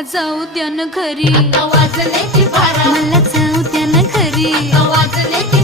मला जाऊ द्या ना घरी, वाजले की बारा, मला जाऊ द्या ना घरी. वाजले की